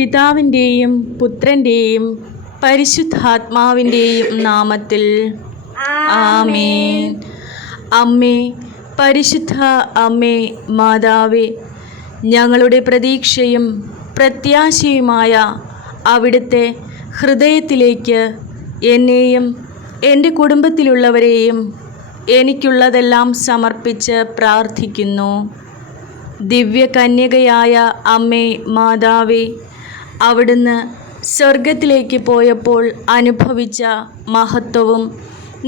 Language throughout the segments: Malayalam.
പിതാവിൻ്റെയും പുത്രൻ്റെയും പരിശുദ്ധാത്മാവിൻ്റെയും നാമത്തിൽ ആമേൻ. അമ്മേ, പരിശുദ്ധ അമ്മേ, മാതാവേ, ഞങ്ങളുടെ പ്രതീക്ഷയും പ്രത്യാശയുമായ അവിടുത്തെ ഹൃദയത്തിലേക്ക് എന്നെയും എൻ്റെ കുടുംബത്തിലുള്ളവരെയും എനിക്കുള്ളതെല്ലാം സമർപ്പിച്ച് പ്രാർത്ഥിക്കുന്നു. ദിവ്യകന്യകയായ അമ്മേ, മാതാവേ, അവിടുന്ന് സ്വർഗത്തിലേക്ക് പോയപ്പോൾ അനുഭവിച്ച മഹത്വവും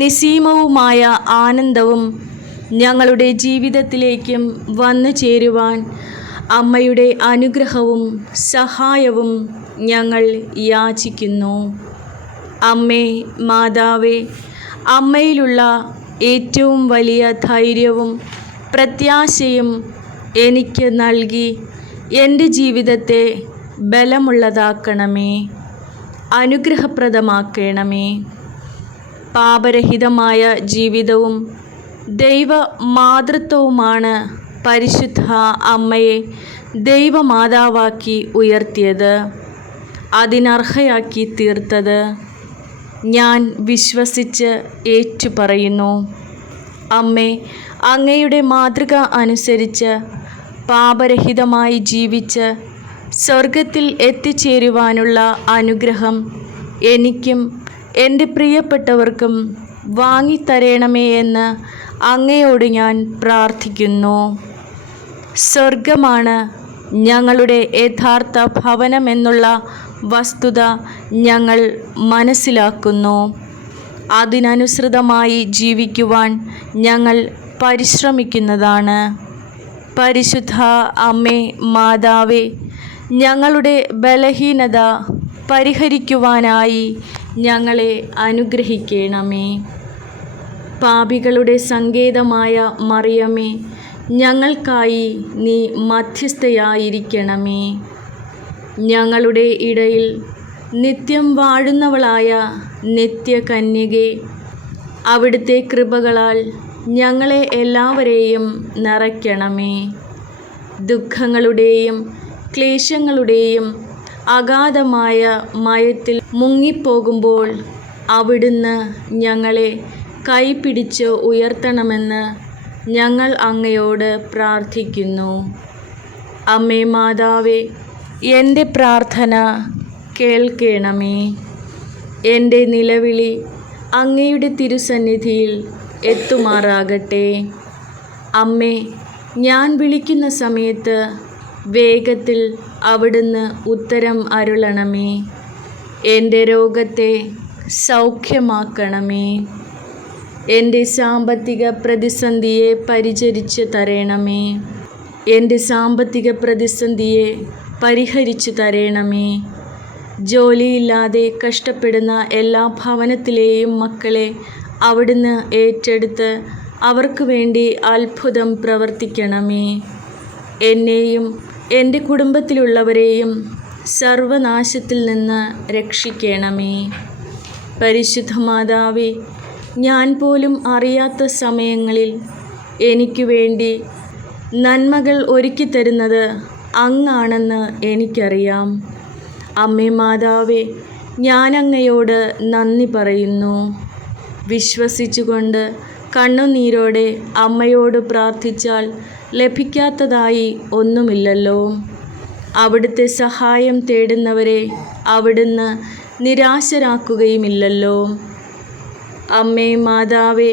നിസ്സീമവുമായ ആനന്ദവും ഞങ്ങളുടെ ജീവിതത്തിലേക്കും വന്നു ചേരുവാൻ അമ്മയുടെ അനുഗ്രഹവും സഹായവും ഞങ്ങൾ യാചിക്കുന്നു. അമ്മേ, മാതാവേ, അമ്മയിലുള്ള ഏറ്റവും വലിയ ധൈര്യവും പ്രത്യാശയും എനിക്ക് നൽകി എൻ്റെ ജീവിതത്തെ ബലമുള്ളതാക്കണമേ, അനുഗ്രഹപ്രദമാക്കണമേ. പാപരഹിതമായ ജീവിതവും ദൈവമാതൃത്വവുമാണ് പരിശുദ്ധ അമ്മയെ ദൈവമാതാവാക്കി ഉയർത്തിയത്, അതിനർഹയാക്കി തീർത്തത്. ഞാൻ വിശ്വസിച്ച് ഏറ്റുപറയുന്നു. അമ്മേ, അങ്ങയുടെ മാതൃക അനുസരിച്ച് പാപരഹിതമായി ജീവിച്ച് സ്വർഗത്തിൽ എത്തിച്ചേരുവാനുള്ള അനുഗ്രഹം എനിക്കും എൻ്റെ പ്രിയപ്പെട്ടവർക്കും വാങ്ങിത്തരണമേ എന്ന് അങ്ങയോട് ഞാൻ പ്രാർത്ഥിക്കുന്നു. സ്വർഗമാണ് ഞങ്ങളുടെ യഥാർത്ഥ ഭവനമെന്നുള്ള വസ്തുത ഞങ്ങൾ മനസ്സിലാക്കുന്നു. അതിനനുസൃതമായി ജീവിക്കുവാൻ ഞങ്ങൾ പരിശ്രമിക്കുന്നതാണ്. പരിശുദ്ധ അമ്മേ, മാതാവേ, ഞങ്ങളുടെ ബലഹീനത പരിഹരിക്കുവാനായി ഞങ്ങളെ അനുഗ്രഹിക്കണമേ. പാപികളുടെ സങ്കേതമായ മറിയമേ, ഞങ്ങൾക്കായി നീ മധ്യസ്ഥയായിരിക്കണമേ. ഞങ്ങളുടെ ഇടയിൽ നിത്യം വാഴുന്നവളായ നിത്യകന്യകേ, അവിടുത്തെ കൃപകളാൽ ഞങ്ങളെ എല്ലാവരെയും നിറയ്ക്കണമേ. ദുഃഖങ്ങളുടെയും ക്ലേശങ്ങളുടെയും അഗാധമായ മയത്തിൽ മുങ്ങിപ്പോകുമ്പോൾ അവിടുന്ന് ഞങ്ങളെ കൈപിടിച്ച് ഉയർത്തണമെന്ന് ഞങ്ങൾ അങ്ങയോട് പ്രാർത്ഥിക്കുന്നു. അമ്മേ, മാതാവേ, എൻ്റെ പ്രാർത്ഥന കേൾക്കണമേ. എൻ്റെ നിലവിളി അങ്ങയുടെ തിരുസന്നിധിയിൽ എത്തുമാറാകട്ടെ. അമ്മേ, ഞാൻ വിളിക്കുന്ന സമയത്ത് വേഗത്തിൽ അവിടുന്ന് ഉത്തരം അരുളണമേ. എൻ്റെ രോഗത്തെ സൗഖ്യമാക്കണമേ. എൻ്റെ സാമ്പത്തിക പ്രതിസന്ധിയെ പരിചരിച്ച് തരണമേ. എൻ്റെ സാമ്പത്തിക പ്രതിസന്ധിയെ പരിഹരിച്ചു തരണമേ. ജോലിയില്ലാതെ കഷ്ടപ്പെടുന്ന എല്ലാ ഭവനത്തിലെയും മക്കളെ അവിടുന്ന് ഏറ്റെടുത്ത് അവർക്ക് വേണ്ടി അത്ഭുതം പ്രവർത്തിക്കണമേ. എന്നെയും എൻ്റെ കുടുംബത്തിലുള്ളവരെയും സർവനാശത്തിൽ നിന്ന് രക്ഷിക്കണമേ. പരിശുദ്ധ മാതാവേ, ഞാൻ പോലും അറിയാത്ത സമയങ്ങളിൽ എനിക്ക് വേണ്ടി നന്മകൾ ഒരുക്കിത്തരുന്നത് അങ്ങാണെന്ന് എനിക്കറിയാം. അമ്മേ, മാതാവേ, ഞാൻ അങ്ങയോട് നന്ദി പറയുന്നു. വിശ്വസിച്ചുകൊണ്ട് കണ്ണുനീരോടെ അമ്മയോട് പ്രാർത്ഥിച്ചാൽ ലഭിക്കാത്തതായി ഒന്നുമില്ലല്ലോ. അവിടുത്തെ സഹായം തേടുന്നവരെ അവിടുന്ന് നിരാശരാക്കുകയുമില്ലല്ലോ. അമ്മേ, മാതാവേ,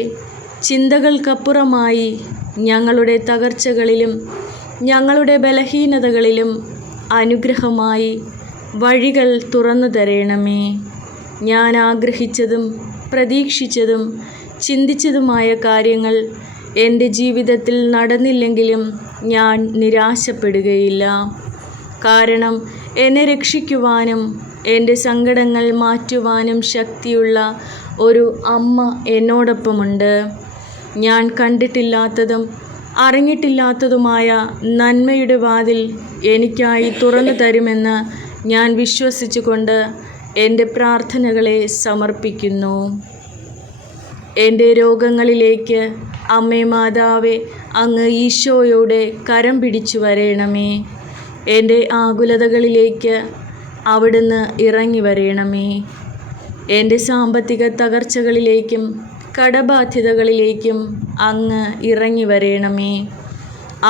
ചിന്തകൾക്കപ്പുറമായി ഞങ്ങളുടെ തകർച്ചകളിലും ഞങ്ങളുടെ ബലഹീനതകളിലും അനുഗ്രഹമായി വഴികൾ തുറന്നു തരണമേ. ഞാൻ ആഗ്രഹിച്ചതും പ്രതീക്ഷിച്ചതും ചിന്തിച്ചതുമായ കാര്യങ്ങൾ എൻ്റെ ജീവിതത്തിൽ നടന്നില്ലെങ്കിലും ഞാൻ നിരാശപ്പെടുകയില്ല. കാരണം എന്നെ രക്ഷിക്കുവാനും എൻ്റെ സങ്കടങ്ങൾ മാറ്റുവാനും ശക്തിയുള്ള ഒരു അമ്മ എന്നോടൊപ്പമുണ്ട്. ഞാൻ കണ്ടിട്ടില്ലാത്തതും അറിഞ്ഞിട്ടില്ലാത്തതുമായ നന്മയുടെ വാതിൽ എനിക്കായി തുറന്നു തരുമെന്ന് ഞാൻ വിശ്വസിച്ചുകൊണ്ട് എൻ്റെ പ്രാർത്ഥനകളെ സമർപ്പിക്കുന്നു. എൻ്റെ രോഗങ്ങളിലേക്ക് അമ്മേ, മാതാവേ, അങ്ങ് ഈശോയോടെ കരം പിടിച്ചു വരേണമേ. എൻ്റെ ആകുലതകളിലേക്ക് അവിടുന്ന് ഇറങ്ങി വരേണമേ. എൻ്റെ സാമ്പത്തിക തകർച്ചകളിലേക്കും കടബാധ്യതകളിലേക്കും അങ്ങ് ഇറങ്ങി വരേണമേ.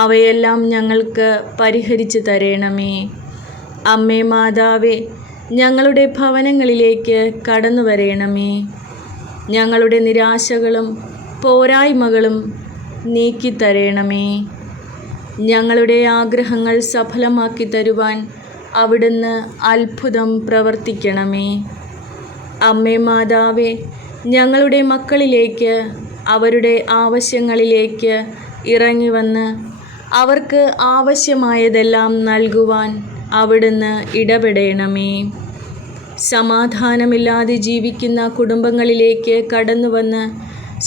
അവയെല്ലാം ഞങ്ങൾക്ക് പരിഹരിച്ചു തരേണമേ. അമ്മേ മാതാവേ, ഞങ്ങളുടെ ഭവനങ്ങളിലേക്ക് കടന്നു വരേണമേ. ഞങ്ങളുടെ നിരാശകളും പോരായ്മകളും നീക്കിത്തരേണമേ. ഞങ്ങളുടെ ആഗ്രഹങ്ങൾ സഫലമാക്കി തരുവാൻ അവിടുന്ന് അത്ഭുതം പ്രവർത്തിക്കണമേ. അമ്മേ മാതാവേ, ഞങ്ങളുടെ മക്കളിലേക്ക് അവരുടെ ആവശ്യങ്ങളിലേക്ക് ഇറങ്ങി വന്ന് അവർക്ക് ആവശ്യമായതെല്ലാം നൽകുവാൻ അവിടുന്ന് ഇടപെടേണമേ. സമാധാനമില്ലാതെ ജീവിക്കുന്ന കുടുംബങ്ങളിലേക്ക് കടന്നു വന്ന്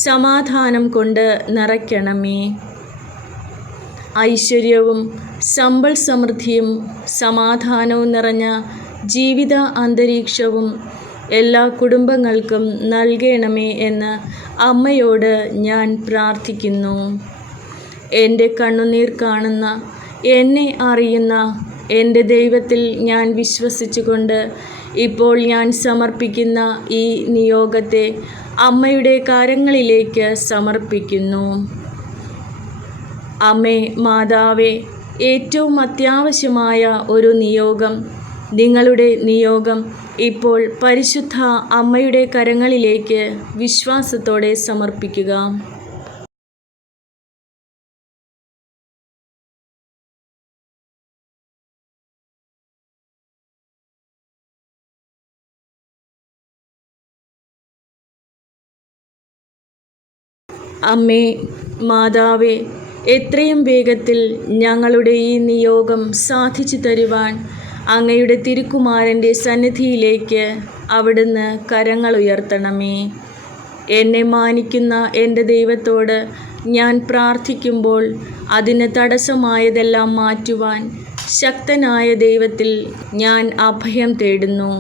സമാധാനം കൊണ്ട് നിറയ്ക്കണമേ. ഐശ്വര്യവും സമ്പൽ സമൃദ്ധിയും സമാധാനവും നിറഞ്ഞ ജീവിത അന്തരീക്ഷവും എല്ലാ കുടുംബങ്ങൾക്കും നൽകണമേ എന്ന് അമ്മയോട് ഞാൻ പ്രാർത്ഥിക്കുന്നു. എൻ്റെ കണ്ണുനീർ കാണുന്ന, എന്നെ അറിയുന്ന എൻ്റെ ദൈവത്തിൽ ഞാൻ വിശ്വസിച്ചുകൊണ്ട് ഇപ്പോൾ ഞാൻ സമർപ്പിക്കുന്ന ഈ നിയോഗത്തെ അമ്മയുടെ കരങ്ങളിലേക്ക് സമർപ്പിക്കുന്നു. അമ്മേ മാതാവേ, ഏറ്റവും അത്യാവശ്യമായ ഒരു നിയോഗം, നിങ്ങളുടെ നിയോഗം ഇപ്പോൾ പരിശുദ്ധ അമ്മയുടെ കരങ്ങളിലേക്ക് വിശ്വാസത്തോടെ സമർപ്പിക്കുക. അമ്മേ മാതാവേ, എത്രയും വേഗത്തിൽ ഞങ്ങളുടെ ഈ നിയോഗം സാധിച്ചു തരുവാൻ അങ്ങയുടെ തിരുക്കുമാരൻ്റെ സന്നിധിയിലേക്ക് അവിടുന്ന് കരങ്ങൾ ഉയർത്തണമേ. എന്നെ മാനിക്കുന്ന എൻ്റെ ദൈവത്തോട് ഞാൻ പ്രാർത്ഥിക്കുമ്പോൾ അതിന് തടസ്സമായതെല്ലാം മാറ്റുവാൻ ശക്തനായ ദൈവത്തിൽ ഞാൻ അഭയം തേടുന്നു.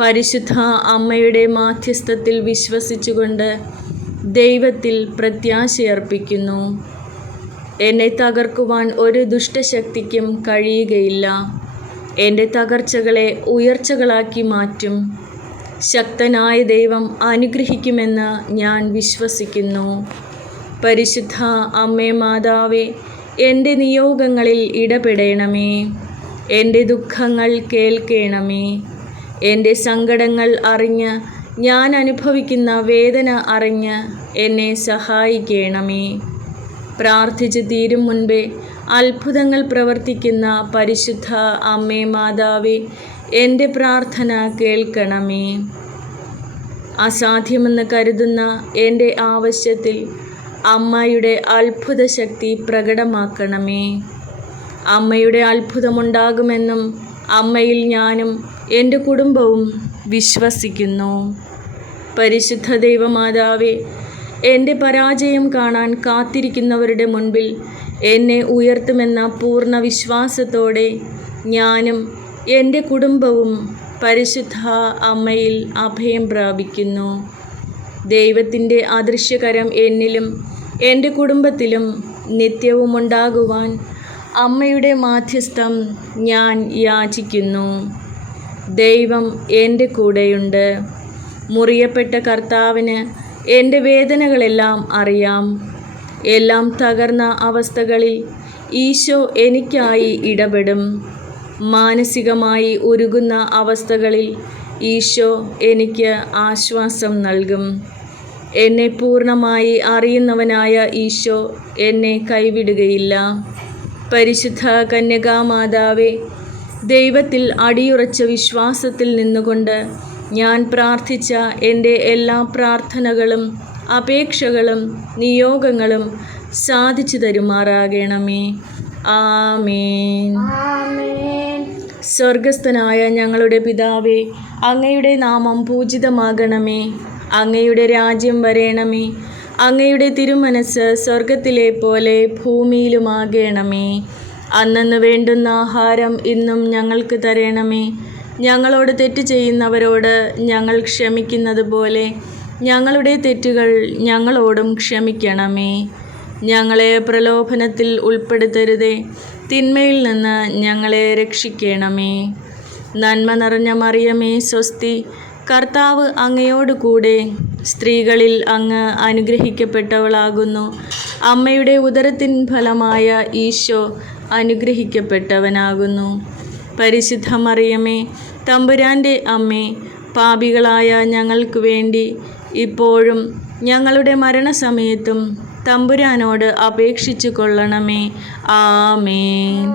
പരിശുദ്ധ അമ്മയുടെ മാധ്യസ്ഥത്തിൽ വിശ്വസിച്ചുകൊണ്ട് ദൈവത്തിൽ പ്രത്യാശയർപ്പിക്കുന്നു. എന്നെ തകർക്കുവാൻ ഒരു ദുഷ്ടശക്തിക്കും കഴിയുകയില്ല. എൻ്റെ തകർച്ചകളെ ഉയർച്ചകളാക്കി മാറ്റും. ശക്തനായ ദൈവം അനുഗ്രഹിക്കുമെന്ന് ഞാൻ വിശ്വസിക്കുന്നു. പരിശുദ്ധ അമ്മേ മാതാവേ, എൻ്റെ നിയോഗങ്ങളിൽ ഇടപെടണമേ. എൻ്റെ ദുഃഖങ്ങൾ കേൾക്കണമേ. എൻ്റെ സങ്കടങ്ങൾ അറിഞ്ഞ്, ഞാൻ അനുഭവിക്കുന്ന വേദന അറിഞ്ഞ് എന്നെ സഹായിക്കണമേ. പ്രാർത്ഥിച്ച് തീരും മുൻപേ അത്ഭുതങ്ങൾ പ്രവർത്തിക്കുന്ന പരിശുദ്ധ അമ്മേ മാതാവേ, എൻ്റെ പ്രാർത്ഥന കേൾക്കണമേ. അസാധ്യമെന്ന് കരുതുന്ന എൻ്റെ ആവശ്യത്തിൽ അമ്മയുടെ അത്ഭുത ശക്തി പ്രകടമാക്കണമേ. അമ്മയുടെ അത്ഭുതമുണ്ടാകുമെന്നും അമ്മയിൽ ഞാനും എൻ്റെ കുടുംബവും വിശ്വസിക്കുന്നു. പരിശുദ്ധ ദൈവമാതാവേ, എൻ്റെ പരാജയം കാണാൻ കാത്തിരിക്കുന്നവരുടെ മുൻപിൽ എന്നെ ഉയർത്തുമെന്ന പൂർണ്ണ വിശ്വാസത്തോടെ ഞാനും എൻ്റെ കുടുംബവും പരിശുദ്ധ അമ്മയിൽ അഭയം പ്രാപിക്കുന്നു. ദൈവത്തിൻ്റെ അദൃശ്യകരം എന്നിലും എൻ്റെ കുടുംബത്തിലും നിത്യവും ഉണ്ടാകുവാൻ അമ്മയുടെ മാധ്യസ്ഥം ഞാൻ യാചിക്കുന്നു. ദൈവം എൻ്റെ കൂടെയുണ്ട്. മുറിയപ്പെട്ട കർത്താവിന് എൻ്റെ വേദനകളെല്ലാം അറിയാം. എല്ലാം തകർന്ന അവസ്ഥകളിൽ ഈശോ എനിക്കായി ഇടപെടും. മാനസികമായി ഉരുകുന്ന അവസ്ഥകളിൽ ഈശോ എനിക്ക് ആശ്വാസം നൽകും. എന്നെ പൂർണ്ണമായി അറിയുന്നവനായ ഈശോ എന്നെ കൈവിടുകയില്ല. പരിശുദ്ധ കന്യകാമാതാവേ, ദൈവത്തിൽ അടിയുറച്ച വിശ്വാസത്തിൽ നിന്നുകൊണ്ട് ഞാൻ പ്രാർത്ഥിച്ച എൻ്റെ എല്ലാ പ്രാർത്ഥനകളും അപേക്ഷകളും നിയോഗങ്ങളും സാധിച്ചു തരുമാറാകണമേ. ആമേൻ. സ്വർഗസ്ഥനായ ഞങ്ങളുടെ പിതാവേ, അങ്ങയുടെ നാമം പൂജിതമാകണമേ. അങ്ങയുടെ രാജ്യം വരേണമേ. അങ്ങയുടെ തിരുമനസ് സ്വർഗത്തിലെ പോലെ ഭൂമിയിലുമാകണമേ. അന്നന്ന് വേണ്ടുന്ന ആഹാരം ഇന്നും ഞങ്ങൾക്ക് തരണമേ. ഞങ്ങളോട് തെറ്റ് ചെയ്യുന്നവരോട് ഞങ്ങൾ ക്ഷമിക്കുന്നത് പോലെ ഞങ്ങളുടെ തെറ്റുകൾ ഞങ്ങളോടും ക്ഷമിക്കണമേ. ഞങ്ങളെ പ്രലോഭനത്തിൽ ഉൾപ്പെടുത്തരുതേ, തിന്മയിൽ നിന്ന് ഞങ്ങളെ രക്ഷിക്കണമേ. നന്മ നിറഞ്ഞ മറിയമേ സ്വസ്തി, കർത്താവ് അങ്ങയോട് കൂടെ സ്ത്രീകളിൽ അങ്ങ് അനുഗ്രഹിക്കപ്പെട്ടവളാകുന്നു. അമ്മയുടെ ഉദരത്തിൻ ഫലമായ ഈശോ അനുഗ്രഹിക്കപ്പെട്ടവനാകുന്നു. പരിശുദ്ധ മറിയമേ, തമ്പുരാൻ്റെ അമ്മേ, പാപികളായ ഞങ്ങൾക്ക് വേണ്ടി ഇപ്പോഴും ഞങ്ങളുടെ മരണസമയത്തും തമ്പുരാനോട് അപേക്ഷിച്ചു കൊള്ളണമേ. ആമേൻ.